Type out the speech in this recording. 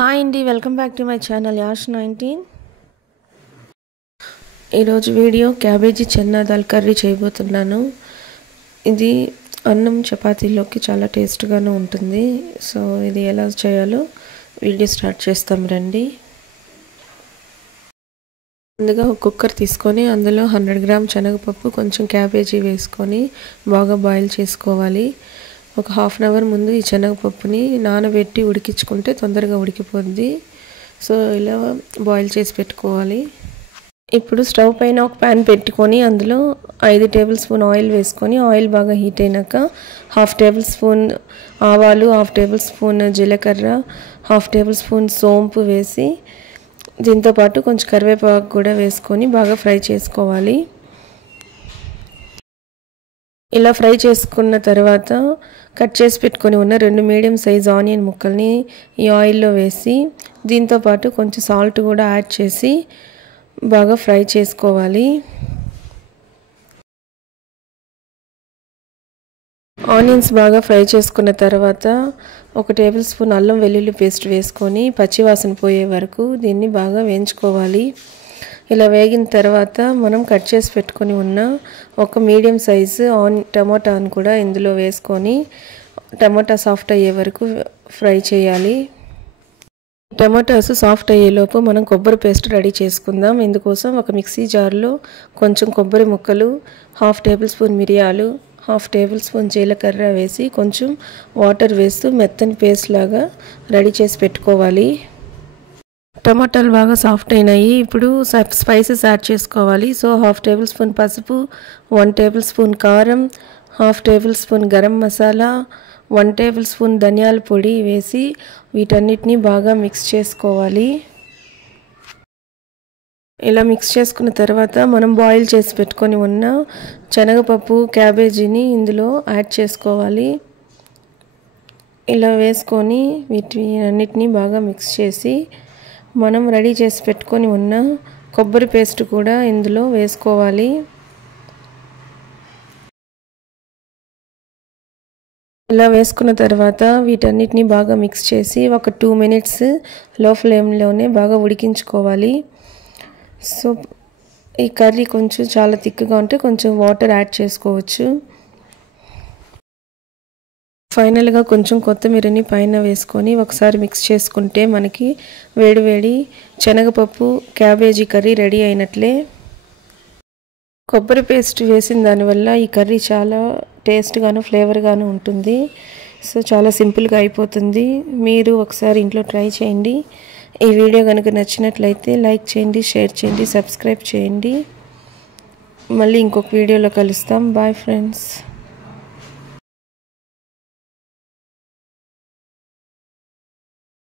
Hi అండి, welcome back to my channel Yash 19. ఈరోజు video cabbage చెన్నా దాల్ కర్రీ చేయబోతున్నాను. ఇది అన్నం చపాతీలోకి చాలా టేస్ట్గాను ఉంటుంది. సో ఇది ఎలా చేయాలో వీడియో స్టార్ట్ చేస్తాం రండి. ముందుగా ఒక కుక్కర్ తీసుకొని అందులో 100 గ్రామ్ శనగపప్పు, కొంచెం క్యాబేజీ వేసుకొని బాగా బాయిల్ చేసుకోవాలి. ఒక హాఫ్ అన్ అవర్ ముందు ఈ శనగపప్పుని నానబెట్టి ఉడికించుకుంటే తొందరగా ఉడికిపోద్ది. సో ఇలా బాయిల్ చేసి పెట్టుకోవాలి. ఇప్పుడు స్టవ్ పైన ఒక ప్యాన్ పెట్టుకొని అందులో 5 టేబుల్ స్పూన్ ఆయిల్ వేసుకొని ఆయిల్ బాగా హీట్ అయినాక 1/2 టేబుల్ స్పూన్ ఆవాలు, 1/2 టేబుల్ స్పూన్ జీలకర్ర, 1/2 టేబుల్ స్పూన్ సోంపు వేసి దీంతో పాటు కొంచెం కరివేపాకు కూడా వేసుకొని బాగా ఫ్రై చేసుకోవాలి. ఇలా ఫ్రై చేసుకున్న తర్వాత కట్ చేసి పెట్టుకొని ఉన్న 2 మీడియం సైజ్ ఆనియన్ ముక్కల్ని ఈ ఆయిల్లో వేసి దీంతో పాటు కొంచెం సాల్ట్ కూడా యాడ్ చేసి బాగా ఫ్రై చేసుకోవాలి. ఆనియన్స్ బాగా ఫ్రై చేసుకున్న తర్వాత 1 టేబుల్ స్పూన్ అల్లం వెల్లుల్లి పేస్ట్ వేసుకొని పచ్చివాసన పోయే వరకు దీన్ని బాగా వేయించుకోవాలి. ఇలా వేగిన తర్వాత మనం కట్ చేసి పెట్టుకొని ఉన్న ఒక మీడియం సైజు టమాటాను కూడా ఇందులో వేసుకొని టమాటా సాఫ్ట్ అయ్యే వరకు ఫ్రై చేయాలి. టమాటాస్ సాఫ్ట్ అయ్యేలోపు మనం కొబ్బరి పేస్ట్ రెడీ చేసుకుందాం. ఇందుకోసం ఒక మిక్సీ జార్లో కొంచెం కొబ్బరి ముక్కలు, 1/2 టేబుల్ స్పూన్ మిరియాలు, 1/2 టేబుల్ స్పూన్ జీలకర్ర వేసి కొంచెం వాటర్ వేస్తూ మెత్తని పేస్ట్ లాగా రెడీ చేసి పెట్టుకోవాలి. టమాటాలు బాగా సాఫ్ట్ అయినాయి. ఇప్పుడు స్పైసెస్ యాడ్ చేసుకోవాలి. సో 1/2 టేబుల్ స్పూన్ పసుపు, 1 టేబుల్ స్పూన్ కారం, 1/2 table spoon garam masala, 1 table spoon ధనియాల పొడి వేసి వీటన్నిటిని బాగా మిక్స్ చేసుకోవాలి. ఇలా మిక్స్ చేసుకున్న తర్వాత మనం బాయిల్ చేసి పెట్టుకొని ఉన్న శనగపప్పు, క్యాబేజీని ఇందులో యాడ్ చేసుకోవాలి. ఇలా వేసుకొని వీటన్నిటిని బాగా మిక్స్ చేసి మనం రెడీ చేసి పెట్టుకొని ఉన్న కొబ్బరి పేస్ట్ కూడా ఇందులో వేసుకోవాలి. ఇలా వేసుకున్న తర్వాత వీటన్నిటిని బాగా మిక్స్ చేసి ఒక 2 మినిట్స్ లో ఫ్లేమ్లోనే బాగా ఉడికించుకోవాలి. సో ఈ కర్రీ కొంచెం చాలా థిక్గా ఉంటే కొంచెం వాటర్ యాడ్ చేసుకోవచ్చు. ఫైనల్గా కొంచెం కొత్తిమీరని పైన వేసుకొని ఒకసారి మిక్స్ చేసుకుంటే మనకి వేడివేడి శనగపప్పు క్యాబేజీ కర్రీ రెడీ అయినట్లే. కొబ్బరి పేస్ట్ వేసిన దానివల్ల ఈ కర్రీ చాలా టేస్ట్గాను ఫ్లేవర్గాను ఉంటుంది. సో చాలా సింపుల్గా అయిపోతుంది. మీరు ఒకసారి ఇంట్లో ట్రై చేయండి. ఈ వీడియో కనుక నచ్చినట్లయితే లైక్ చేయండి, షేర్ చేయండి, సబ్స్క్రైబ్ చేయండి. మళ్ళీ ఇంకొక వీడియోలో కలుస్తాం. Bye friends.